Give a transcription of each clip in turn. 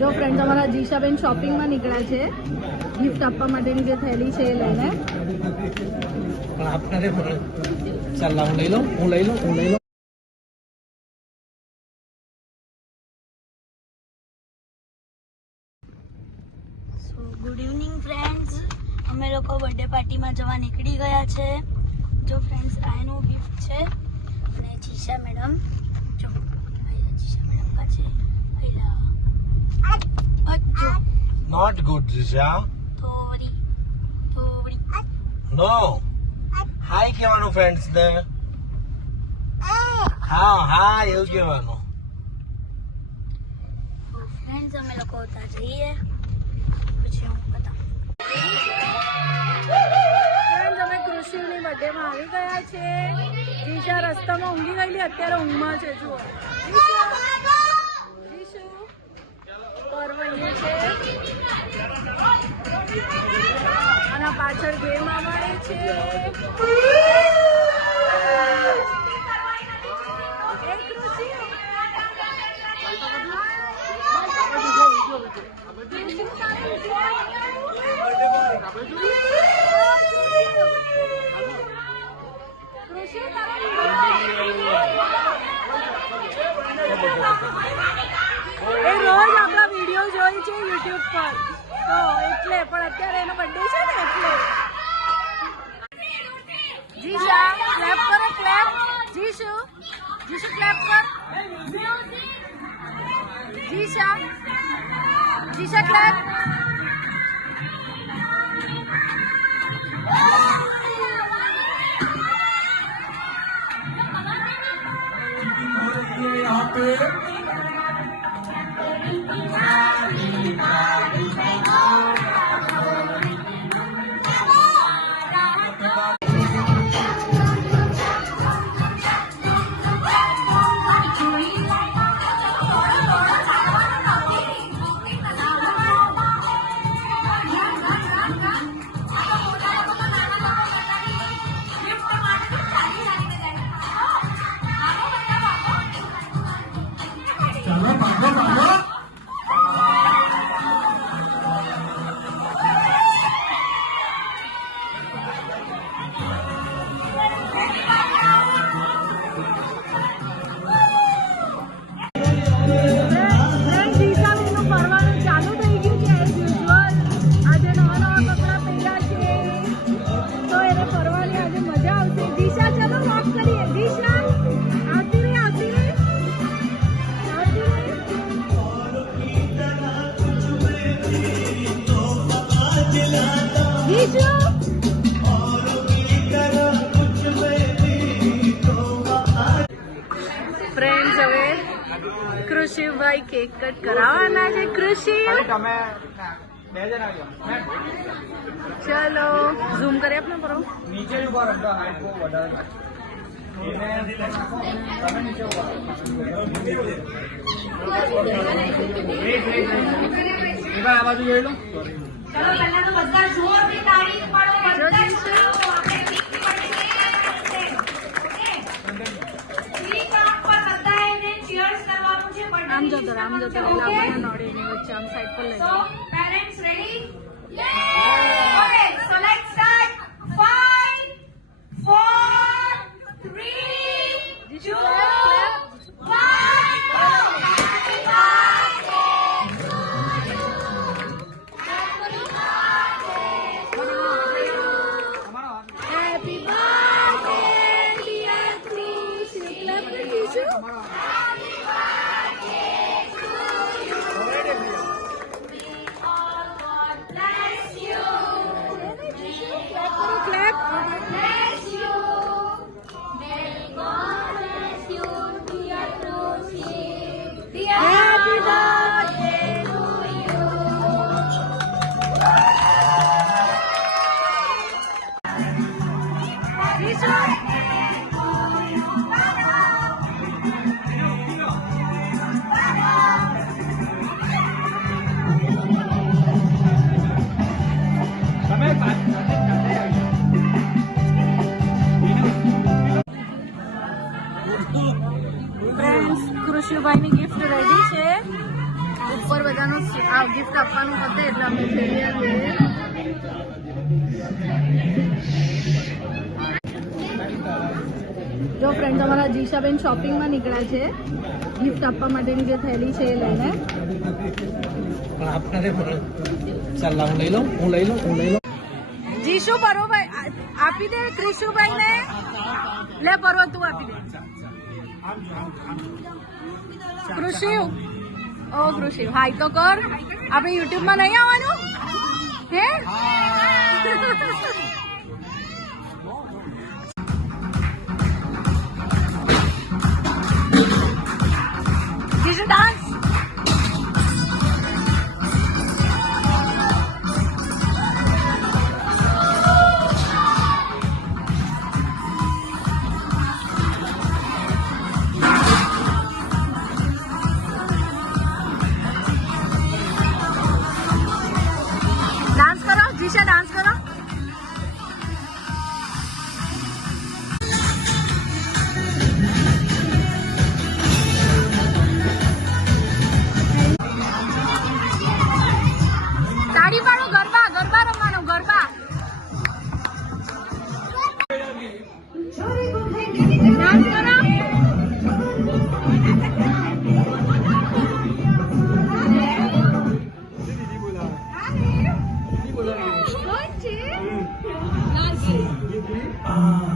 જો ફ્રેન્ડ અમારા જીશાબેન શોપિંગમાં નીકળ્યા છે ગિફ્ટ આપવા માટેની જે થેલી છે એ લઈને. ચાલ હું લઈ લઉં. સો ગુડ ઇવનિંગ ફ્રેન્ડ્સ, અમે લોકો બર્થડે પાર્ટીમાં જવા નીકળી ગયા છે. જો ફ્રેન્ડ્સ આ એનું ગિફ્ટ છે અને જીશા મેડમ જો જીશા મેડમ કા છે Not good, Jisha. થોડી No. Hi કહેવાનું ફ્રેન્ડ્સ ને. હા એવું કહેવાનું. ફ્રેન્ડ્સ અમે લોકો ત્યાં જઈએ પછી હું બતાવું. ફ્રેન્ડ્સ અમે કૃષિની બર્થડેમાં આવી ગયા છે. જીશા રસ્તામાં ઊંઘી ગયેલી, અત્યારે ઊંઘમાં છે. જુઓ જીશુ પરવાઈએ છે અને પાછળ ગેમ અમારે છે. એ રોજ આપણા વિડીયો જોઈ છે યુટ્યુબ પર, તો એટલે પણ અત્યારે એનો બર્થડે છે ને એટલે. જીશા ક્લેપ કરો, ક્લેપ. જીશુ ક્લેપ કર. જીશા ક્લેપ. यहाँ पे ફ્રેન્ડ્સ હવે કૃષિભાઈ કેક કટ કરાવવાના છે. કૃષિ ચલો ઝૂમ કરી આપને બરો નીચે ઉભા રહો, હાઈટ બહુ વધારે આ બાજુ જોઈ લો. ચલો પહેલા તો બધા જોરથી તાળી પાડો. આમ જતો એટલે આપણને નડે નહીં વચ્ચે આમ સાઈડ પર લઈ. So parents ready? Yeah. Okay, so let's start. 5, 4, 3, 2, 1. Happy birthday, dear Krushi. Clap for Krushi. Friends કૃષિભાઈની ગિફ્ટ રેડી છે. ઉપર બધાનું આ ગિફ્ટ આપવાનું પતે એટલે અમે જઈએ છીએ. જો ફ્રેન્ડ અમારા જીશાબેન શોપિંગમાં નીકળ્યા છે ગિફ્ટ આપવા માટેની જે થેલી છે એ લઈને. જીશુ પરોભાઈ આપી દે ક્રિશુભાઈ ને. લે પર્વ તું આપી દે. કૃષિવ ઓ કૃષિવ હાય તો કર. આપણે યુટ્યુબમાં નહીં આવવાનું હે? જીશુ ડાન્સ. ડાન્સ કરો જીશા, ડાન્સ કરો. તાળી પાડો. ગરબા ગરબા રમવાનો. ગરબા ડાન્સ કરો.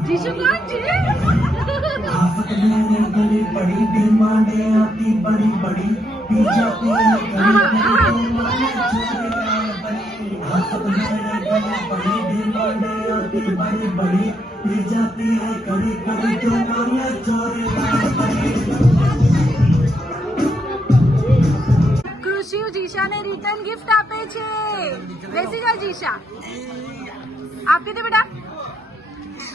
जीशु कौन जी? बड़ी डिमांडे आती बड़ी बड़ी जाती है कड़ी कड़ी કૃષિ જીશાને રિટર્ન ગિફ્ટ આપે છે. બેસી જા જીશા. આપી દે બેટા.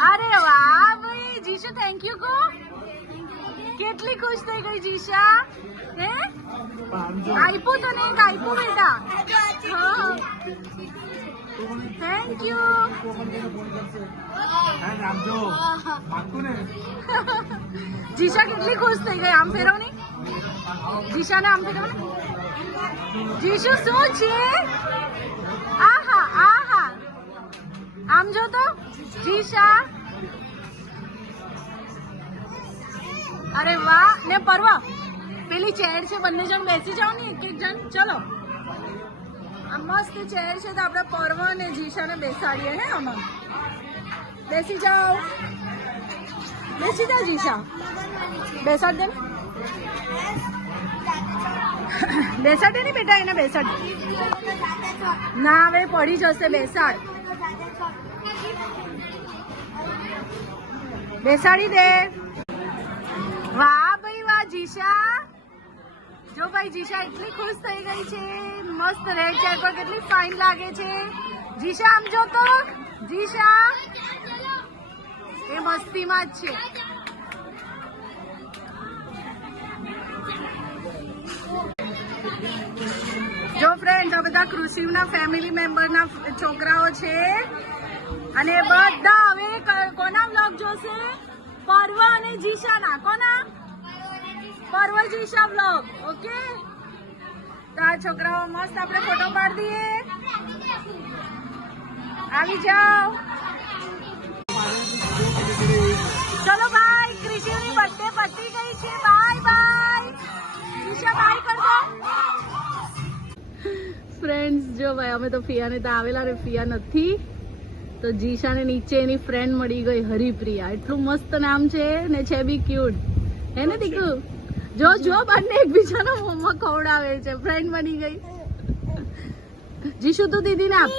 અરે વાહ ભાઈ જીશુ, થેન્ક યુ કો. કેટલી ખુશ થઈ ગઈ જીશા. હે આપ્યું તને એક આપ્યું બેટા. હા થેન્ક યુ. જીશા કેટલી ખુશ થઈ ગઈ. આમ ફેરવ ની જીશાને. આમ ફેરવ ને. જીશુ શું છે? આહા આહા. આમ જો તો જીશા. અરે વાહ. ને પરવા પેલી ચેર છે, બંને જણ બેસી જાઓ ને એક એક જણ. ચલો આ મસ્ત ચેર છે તો આપણે પર્વ અને જીશાને બેસાડીએ. હે આમાં બેસી જાઓ. બેસી જાઓ જીશા. બેસાડ દે. બેસાડ દે ને બેટા એને. બેસાડ ના હવે પડી જશે. બેસાડ. બેસાડી દે. વાહ ભાઈ વાહ જીશા. જો ભાઈ જીશા એટલી ખુશ થઈ ગઈ છે. મસ્ત રેડ ચેર પર કેટલી ફાઇન લાગે છે. જીશા આમ જો તો. જીશા એ મસ્તીમાં જ છે. જો ફ્રેન્ડ આ બધા કૃષિના ફેમિલી મેમ્બરના છોકરાઓ છે અને બધા હવે કોના વ્લોગ જોશે? પર્વ અને જીશાના. કોના? પર્વ જીશા વ્લોગ. ઓકે તો આ છોકરાઓ મસ્ત આપણે ફોટો પાડી દઈએ. આવી જાઓ. ચલો બાય. કૃષિની બર્થડે પતી ગઈ છે. Bye bye. જીશા બાય કરજો. ફ્રેન્ડ્સ જો ભાઈ અમે તો ફિયાને ત્યાં આવેલા ને ફિયા નથી તો જીશાને નીચે એની ફ્રેન્ડ મળી ગઈ હરિપ્રિયા. એટલું મસ્ત નામ છે ને છે બી ક્યુટ. હે ને દીકુ? જો જો બંને એકબીજાના મોંમાં ખવડાવે છે. ફ્રેન્ડ બની ગઈ. જીશુ તું દીદીને આપ.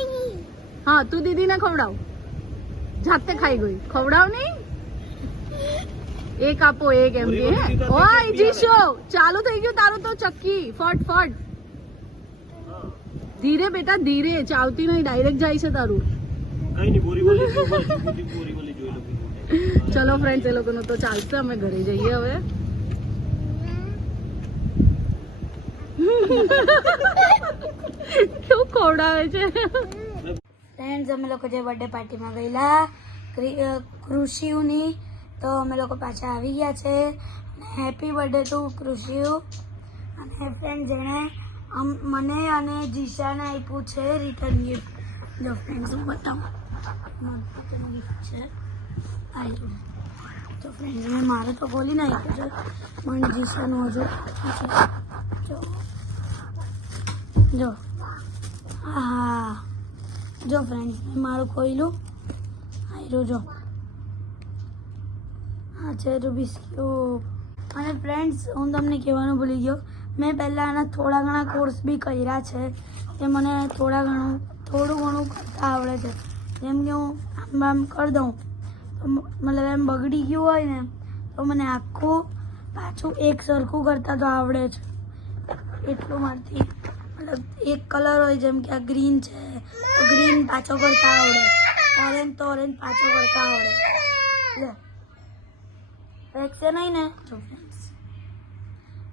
હા તું દીદીને ખવડાવ. જાતે ખાઈ ગઈ. ખવડાવ નહીં. એક આપો એક એમ કે. હે ઓય જીશુ ચાલુ થઈ ગયું તારું તો ચક્કી. ફટ ફટ. ધીરે બેટા ધીરે. ચાવતી નહીં. ડાયરેક્ટ જાય છે તારું. ચલો ફ્રેન્ડ્સ એ લોકોનું તો ચાલશે. અમે ઘરે જઈએ હવે. કેવું ખવડાવે છે. ફ્રેન્ડ્સ અમે લોકો જે બર્થડે પાર્ટીમાં ગયેલા કૃષિની તો અમે લોકો પાછા આવી ગયા છે. હેપી બર્થડે ટુ કૃષિ. અને ફ્રેન્ડ જેણે મને અને જીશાને આપ્યું છે રિટર્ન ગિફ્ટ. જો ફ્રેન્ડ્સ હું બતાવું રિટર્ન ગિફ્ટ છે આવ્યું. તો ફ્રેન્ડ્સ મેં મારે તો ખોલીને આપ્યું છે પણ જીશાનું હજુ છે. જો હા જો ફ્રેન્ડ્સ મેં મારું ખોલ્યું આવ્યું. જો હા છે રૂબિક્સ ક્યુબ. અને ફ્રેન્ડ્સ હું તમને કહેવાનું ભૂલી ગયો, મેં પહેલાં આના થોડા ઘણા કોર્સ બી કર્યા છે કે મને થોડું ઘણું કરતા આવડે છે. જેમ કે હું આમ કરી દઉં તો મતલબ એમ બગડી ગયું હોય ને તો મને આખું પાછું એક સરખું કરતા તો આવડે છે. એટલું મારથી મતલબ એક કલર હોય જેમ કે આ ગ્રીન છે તો ગ્રીન પાછો કરતા આવડે, ઓરેન્જ તો ઓરેન્જ પાછો કરતા આવડે. લે ફેંકશે નહીં ને? જો ફ્રેન્ડ્સ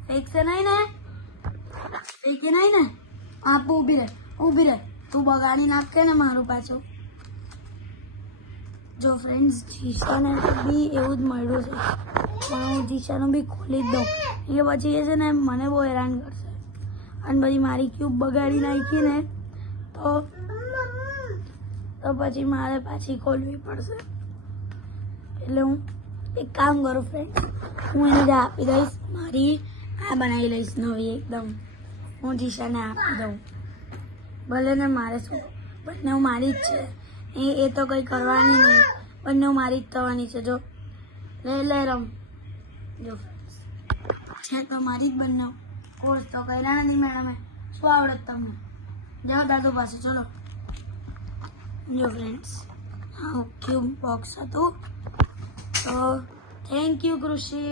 ફેંકશે નહીં ને? ફેંકે નહીં ને? આપ ઊભી રહે તું બગાડી નાખે ને મારું પાછું. જો ફ્રેન્ડ્સ જીશાને બી એવું જ મળ્યું છે પણ હું જીશાનું બી ખોલી જ દઉં એ પછી એ છે ને મને બહુ હેરાન કરશે અને પછી મારી ક્યુબ બગાડી નાખી ને તો પછી મારે પાછી ખોલવી પડશે. એટલે હું એક કામ કરું ફ્રેન્ડ, હું એને જ આપી દઈશ. મારી આ બનાવી લઈશ નવી એકદમ. હું જીશાને આપી દઉં ભલે ને મારે શું બંને મારી જ છે એ તો કંઈ કરવાની નહીં, બંને મારી જ થવાની છે. જો લે રમ. જો છે તો મારી જ બંને. કોર્સ તો કર્યા નથી મેડમે. શું આવડે તમને? જાઓ દાદુ પાસે ચલો. જો ફ્રેન્ડ્સ હા ક્યુબ બોક્સ હતું. તો થેન્ક યુ કૃષિ.